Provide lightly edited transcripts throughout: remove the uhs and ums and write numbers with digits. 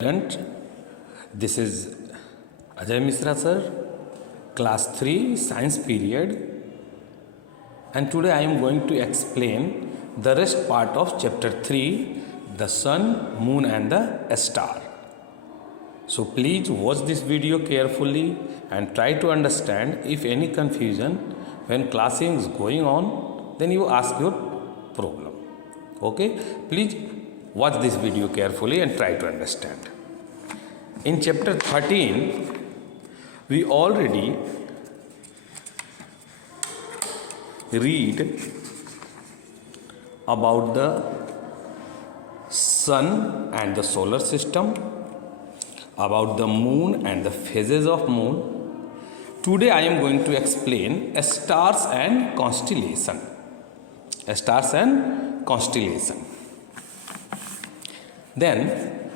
Student, this is Ajay Misra sir, class 3 science period, and today I am going to explain the rest part of chapter 3, the sun, moon and the star. So please watch this video carefully and try to understand. If any confusion when classing is going on, then you ask your problem. Okay, please watch this video carefully and try to understand. In chapter 13, we already read about the sun and the solar system, about the moon and the phases of moon. Today I am going to explain stars and constellation. Stars and constellation. Then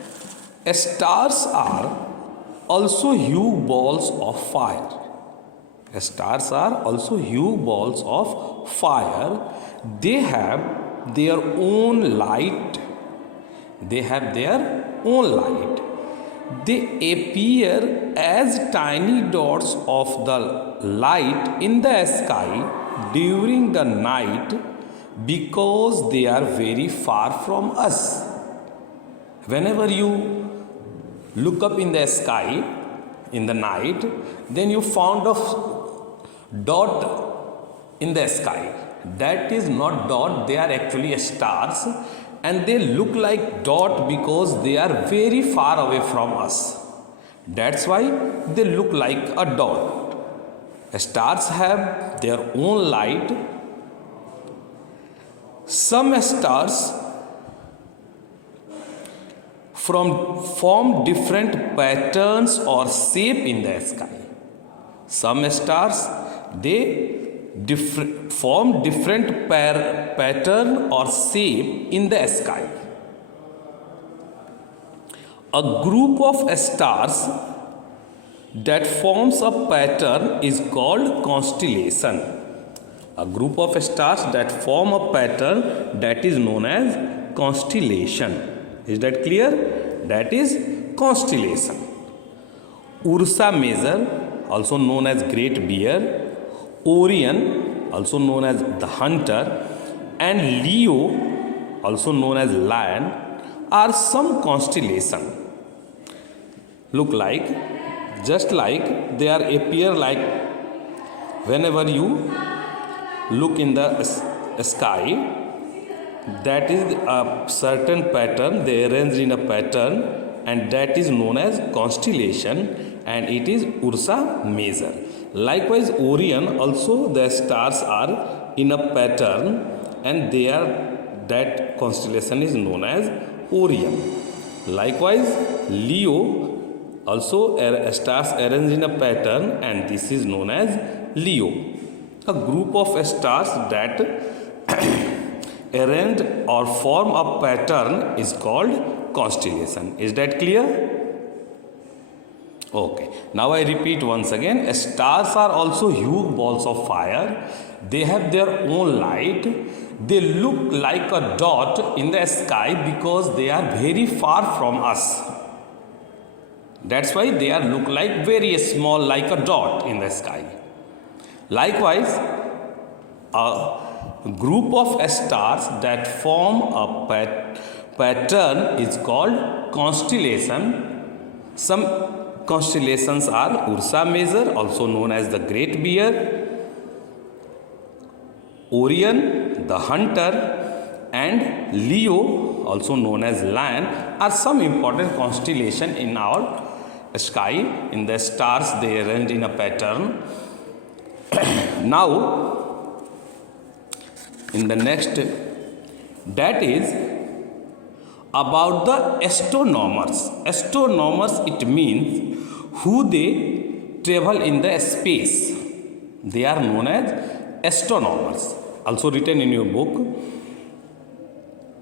stars are also huge balls of fire. Stars are also huge balls of fire. They have their own light. They have their own light. They appear as tiny dots of the light in the sky during the night because they are very far from us. Whenever you look up in the sky in the night, then you found a dot in the sky. That is not dot, they are actually stars, and they look like dot because they are very far away from us. That's why they look like a dot. Stars have their own light. Some stars form different patterns or shape in the sky. Some stars form different pattern or shape in the sky. A group of stars that forms a pattern is called constellation. A group of stars that form a pattern that is known as constellation. Is that clear? That is constellation. Ursa Major, also known as Great Bear, Orion, also known as the Hunter, and Leo, also known as Lion, are some constellation. Look like, just like they are appear like whenever you look in the sky. That is a certain pattern, they arrange in a pattern, and that is known as constellation, and it is Ursa Major. Likewise, Orion, also the stars are in a pattern, and that constellation is known as Orion. Likewise, Leo, also stars arranged in a pattern, and this is known as Leo. A group of stars that arrange or form a pattern is called constellation. Is that clear? Okay. Now I repeat once again. Stars are also huge balls of fire. They have their own light. They look like a dot in the sky because they are very far from us. That's why they are look like very small, like a dot in the sky. Likewise, a group of stars that form a pattern is called constellation. Some constellations are Ursa Major, also known as the Great Bear, Orion, the Hunter, and Leo, also known as Lion, are some important constellation in our sky. In the stars, they arrange in a pattern. Now, in the next, that is about the astronomers. Astronomers, it means who they travel in the space. They are known as astronomers. Also written in your book.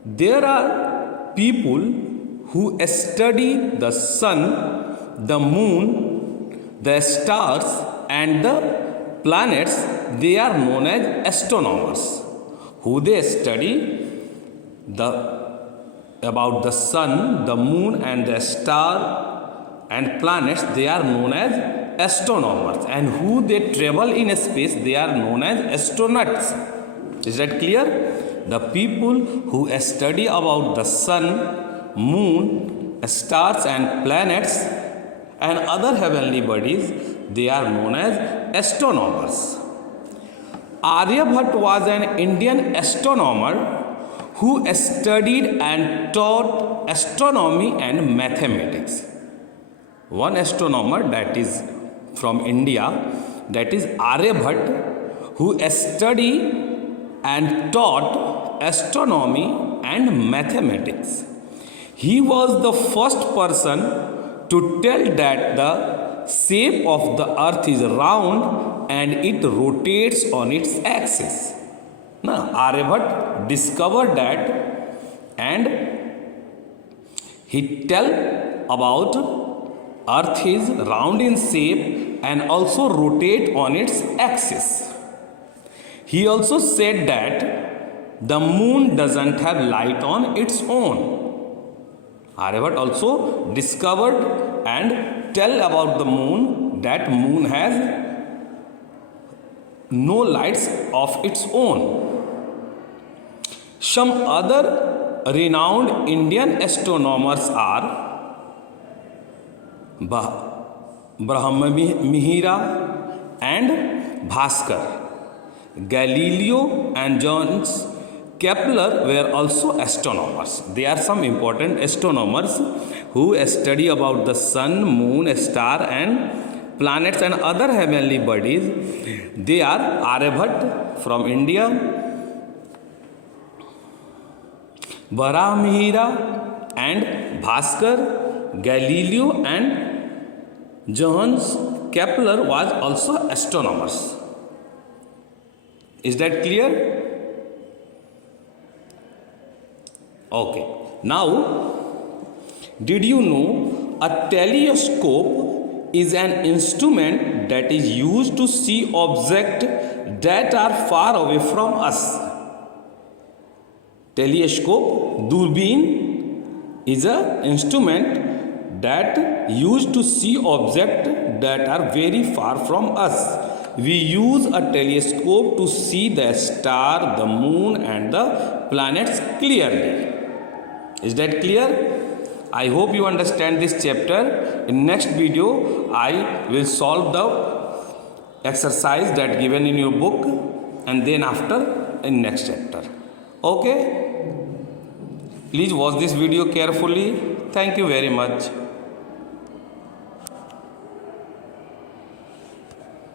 There are people who study the sun, the moon, the stars and the planets. They are known as astronomers. Who they study the about the sun, the moon, and the star and planets, they are known as astronomers. And who they travel in space, they are known as astronauts. Is that clear? The people who study about the sun, moon, stars, and planets and other heavenly bodies, they are known as astronomers. Aryabhatta was an Indian astronomer who studied and taught astronomy and mathematics. One astronomer that is from India, that is Aryabhatta, who studied and taught astronomy and mathematics. He was the first person to tell that the shape of the earth is round and it rotates on its axis. Now, Aryabhatta discovered that and he tell about earth is round in shape and also rotate on its axis. He also said that the moon doesn't have light on its own. Aryabhatta also discovered and tell about the moon that moon has no lights of its own. Some other renowned Indian astronomers are Remijius and Bhaskar. Galileo and John Kepler were also astronomers. They are some important astronomers who study about the sun, moon, star and planets and other heavenly bodies. They are Aryabhatta from India, Remijius and Bhaskar, Galileo and Johannes Kepler was also astronomers. Is that clear? Okay. Now, did you know a telescope is an instrument that is used to see objects that are far away from us? Telescope, दूरबीन, is an instrument that used to see objects that are very far from us. We use a telescope to see the star, the moon and the planets clearly. Is that clear? I hope you understand this chapter. In next video, I will solve the exercise that given in your book and then after in next chapter. Okay? Please watch this video carefully. Thank you very much.